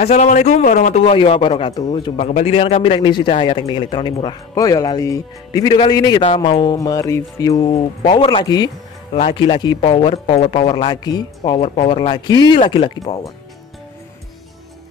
Assalamualaikum warahmatullahi wabarakatuh. Jumpa kembali dengan kami Teknisi Cahaya Teknik Elektronik Murah Boyolali. Di video kali ini kita mau mereview power lagi. Lagi-lagi power lagi. Power.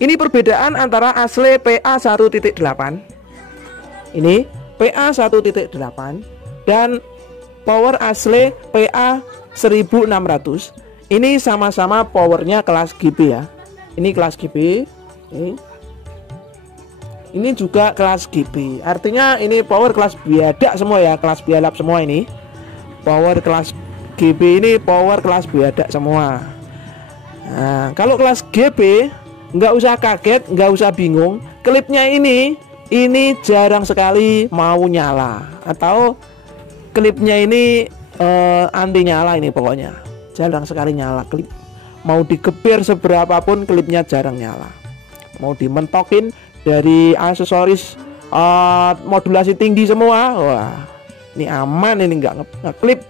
Ini perbedaan antara asli PA 1.8. Ini PA 1.8 dan power asli PA 1600. Ini sama-sama powernya kelas GB ya. Ini kelas GB, ini juga kelas GB. Artinya ini power kelas biadab semua ya, kelas biadab semua ini. Power kelas GB ini power kelas biadab semua. Nah, kalau kelas GB nggak usah kaget, nggak usah bingung. Klipnya ini jarang sekali mau nyala, atau klipnya ini anti nyala ini pokoknya. Jarang sekali nyala klip. Mau digebir seberapapun klipnya jarang nyala. Mau dimentokin dari aksesoris modulasi tinggi semua, wah ini aman, ini nggak ngeklip.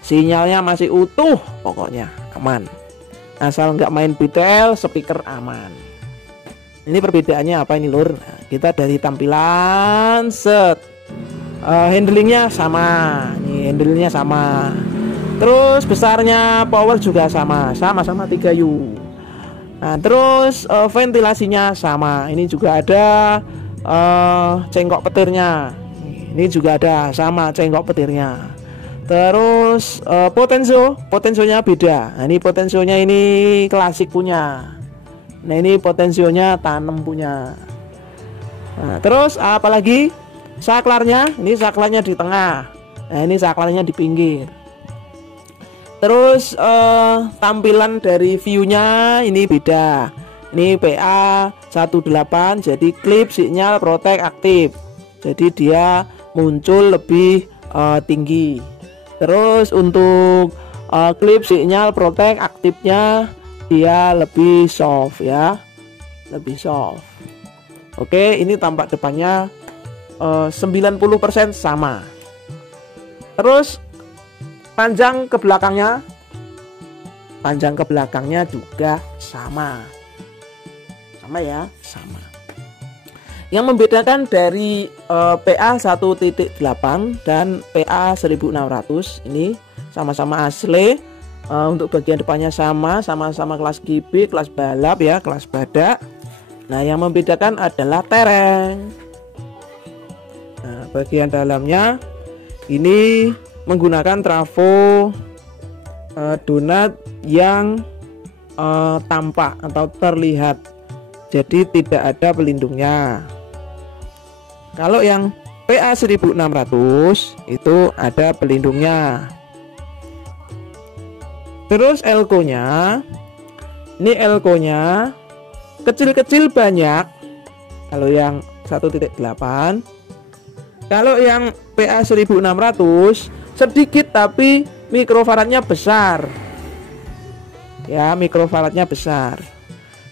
Sinyalnya masih utuh, pokoknya aman. Asal nggak main BTL, speaker aman. Ini perbedaannya apa ini lur? Nah, kita dari tampilan set, handlingnya sama, ini handlingnya sama. Terus besarnya power juga sama-sama 3U. Nah, terus ventilasinya sama. Ini juga ada cengkok petirnya. Ini juga ada sama cengkok petirnya. Terus potensionya beda. Nah, ini potensionya ini klasik punya. Nah, ini potensionya tanam punya. Nah, terus apalagi saklarnya? Ini saklarnya di tengah. Nah, ini saklarnya di pinggir. Terus tampilan dari view-nya ini beda. Ini PA 18, jadi klip sinyal protect aktif. Jadi dia muncul lebih tinggi. Terus untuk klip sinyal protect aktifnya dia lebih soft ya. Lebih soft. Oke, ini tampak depannya 90% sama. Terus panjang ke belakangnya juga sama ya, sama. Yang membedakan dari PA 1.8 dan PA 1600 ini sama-sama asli. Untuk bagian depannya sama-sama kelas GB, kelas balap ya, kelas badak. Nah, yang membedakan adalah tereng. Nah, bagian dalamnya ini menggunakan trafo donat yang tampak atau terlihat, jadi tidak ada pelindungnya. Kalau yang PA 1600 itu ada pelindungnya. Terus elko-nya, ini elko-nya kecil-kecil banyak kalau yang 1.8. Kalau yang PA 1600 sedikit tapi mikrofaradnya besar ya, mikrofaradnya besar.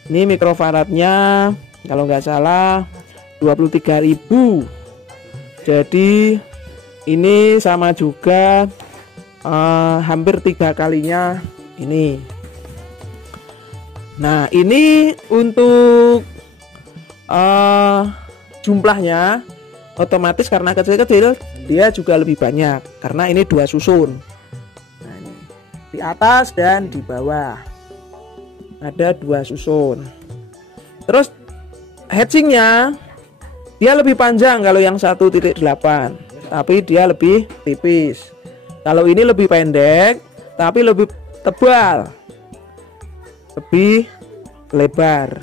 Ini mikrofaradnya kalau nggak salah 23.000. Jadi ini sama juga hampir 3 kalinya ini. Nah, ini untuk jumlahnya otomatis karena kecil-kecil dia juga lebih banyak karena ini 2 susun. Nah, ini di atas dan di bawah ada 2 susun. Terus hatchingnya dia lebih panjang kalau yang 1.8, tapi dia lebih tipis. Kalau ini lebih pendek tapi lebih tebal, lebih lebar.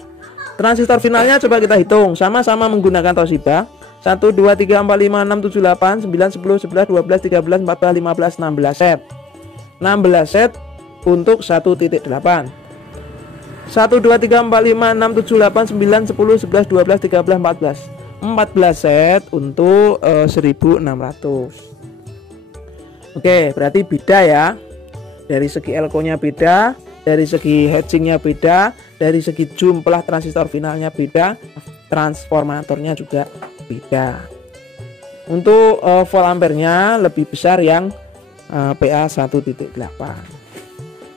Transistor finalnya coba kita hitung, sama-sama menggunakan Toshiba. 1, 2, 3, 4, 5, 6, 7, 8, 9, 10, 11, 12, 13, 14, 15, 16 set. 16 set untuk 1.8. 1, 2, 3, 4, 5, 6, 7, 8, 9, 10, 11, 12, 13, 14. 14 set untuk 1600. Oke, berarti beda ya. Dari segi elko-nya beda, dari segi hatchingnya beda, dari segi jumlah transistor finalnya beda, transformatornya juga beda. Untuk volt ampernya lebih besar yang PA 1.8.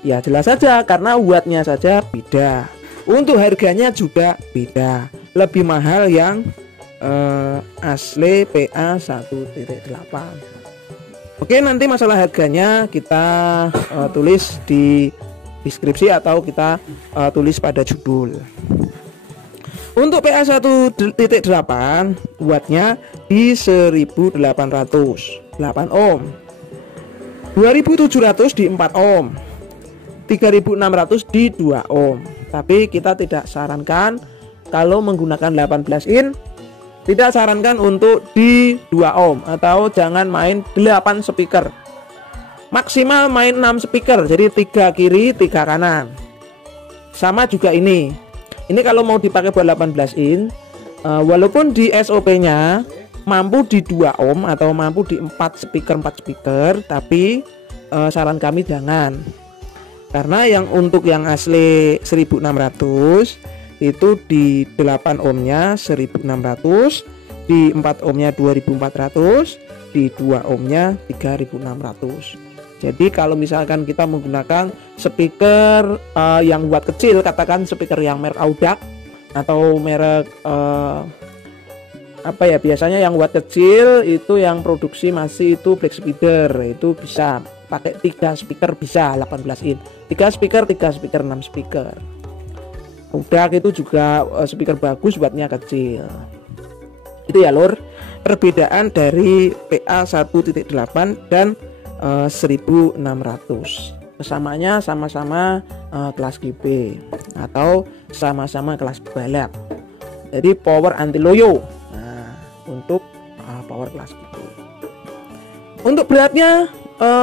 Ya jelas saja karena wattnya saja beda. Untuk harganya juga beda, lebih mahal yang asli PA 1.8. Oke, nanti masalah harganya kita tulis di deskripsi atau kita tulis pada judul. Untuk PA 1.8 wattnya di 1800 8 ohm, 2700 di 4 ohm, 3600 di 2 ohm. Tapi kita tidak sarankan kalau menggunakan 18 in, tidak sarankan untuk di 2 ohm, atau jangan main 8 speaker. Maksimal main 6 speaker, jadi 3 kiri 3 kanan. Sama juga ini kalau mau dipakai buat 18 in, walaupun di SOP-nya mampu di 2 ohm atau mampu di 4 speaker, tapi saran kami jangan. Karena untuk yang asli 1600 itu di 8 ohmnya 1600, di 4 ohmnya 2400, di 2 ohmnya 3600. Jadi kalau misalkan kita menggunakan speaker yang watt kecil, katakan speaker yang merek Audax atau merek biasanya yang watt kecil itu yang produksi masih itu Black Spider, itu bisa pakai 3 speaker, bisa 18 in, 3 speaker 6 speaker. Audax itu juga speaker bagus, wattnya kecil. Itu ya lur, perbedaan dari PA 1.8 dan 1600. Kesamaannya sama-sama kelas GB atau sama-sama kelas balap. Jadi power anti loyo. Nah, untuk power kelas GB. Untuk beratnya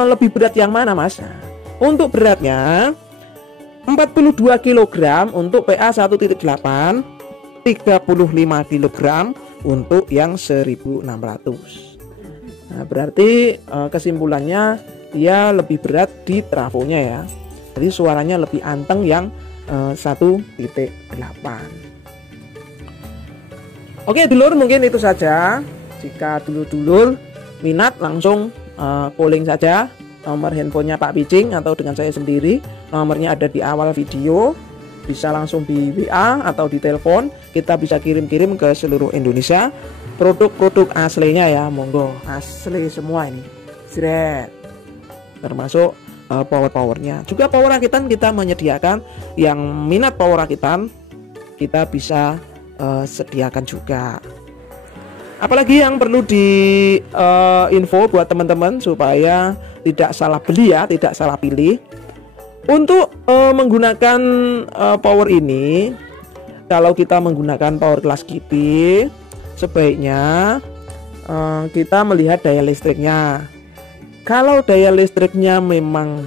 lebih berat yang mana, Mas? Nah, untuk beratnya 42 kg untuk PA 1.8, 35 kg untuk yang 1600. Nah, berarti kesimpulannya dia lebih berat di trafonya ya. Jadi suaranya lebih anteng yang 1.8. Oke dulur, mungkin itu saja. Jika dulur-dulur minat langsung calling saja nomor handphonenya Pak Picing atau dengan saya sendiri. Nomornya ada di awal video. Bisa langsung di WA atau di telepon. Kita bisa kirim-kirim ke seluruh Indonesia. Produk-produk aslinya ya, monggo, asli semua ini, Zret, termasuk power-powernya. Juga power rakitan kita menyediakan, yang minat power rakitan kita bisa sediakan juga. Apalagi yang perlu di info buat teman-teman supaya tidak salah beli ya, tidak salah pilih. Untuk menggunakan power ini, kalau kita menggunakan power kelas GB, sebaiknya kita melihat daya listriknya. Kalau daya listriknya memang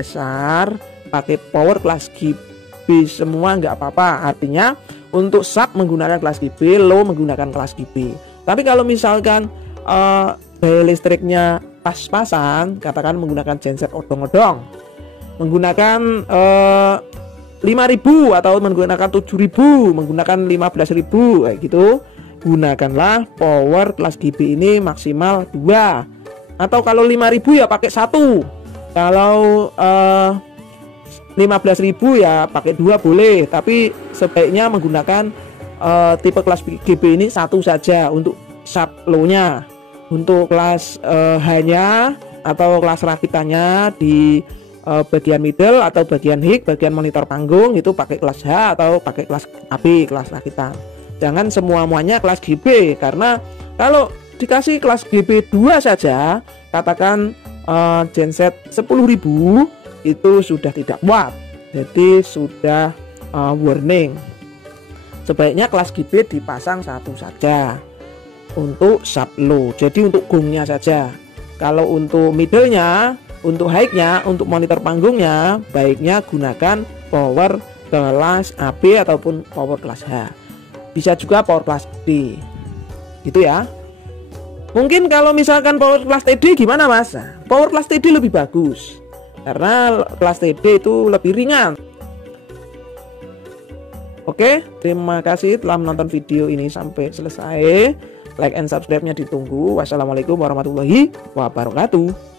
besar, pakai power kelas GB semua nggak apa-apa. Artinya untuk sub menggunakan kelas GB, low menggunakan kelas GB. Tapi kalau misalkan daya listriknya pas-pasan, katakan menggunakan genset odong-odong, menggunakan 5.000 atau menggunakan 7.000, menggunakan 15.000 kayak gitu, gunakanlah power kelas GB ini maksimal 2, atau kalau 5.000 ya pakai 1, kalau 15.000 ya pakai 2 boleh, tapi sebaiknya menggunakan tipe kelas GB ini 1 saja untuk sub low-nya. Untuk kelas H-nya atau kelas rakitannya di bagian middle atau bagian high, bagian monitor panggung itu pakai kelas H atau pakai kelas AB, kelas rakitan. Jangan semua-muanya kelas GB, karena kalau dikasih kelas GB 2 saja, katakan genset 10.000 itu sudah tidak kuat. Jadi sudah warning. Sebaiknya kelas GB dipasang 1 saja untuk sub low. Jadi untuk gongnya saja. Kalau untuk middle-nya, untuk high-nya, untuk monitor panggungnya, baiknya gunakan power kelas AB ataupun power kelas H. Bisa juga power kelas D, gitu ya. Mungkin kalau misalkan power kelas TD gimana Mas? Power kelas TD lebih bagus karena kelas TD itu lebih ringan. Oke, terima kasih telah menonton video ini sampai selesai. Like and subscribe-nya ditunggu. Wassalamualaikum warahmatullahi wabarakatuh.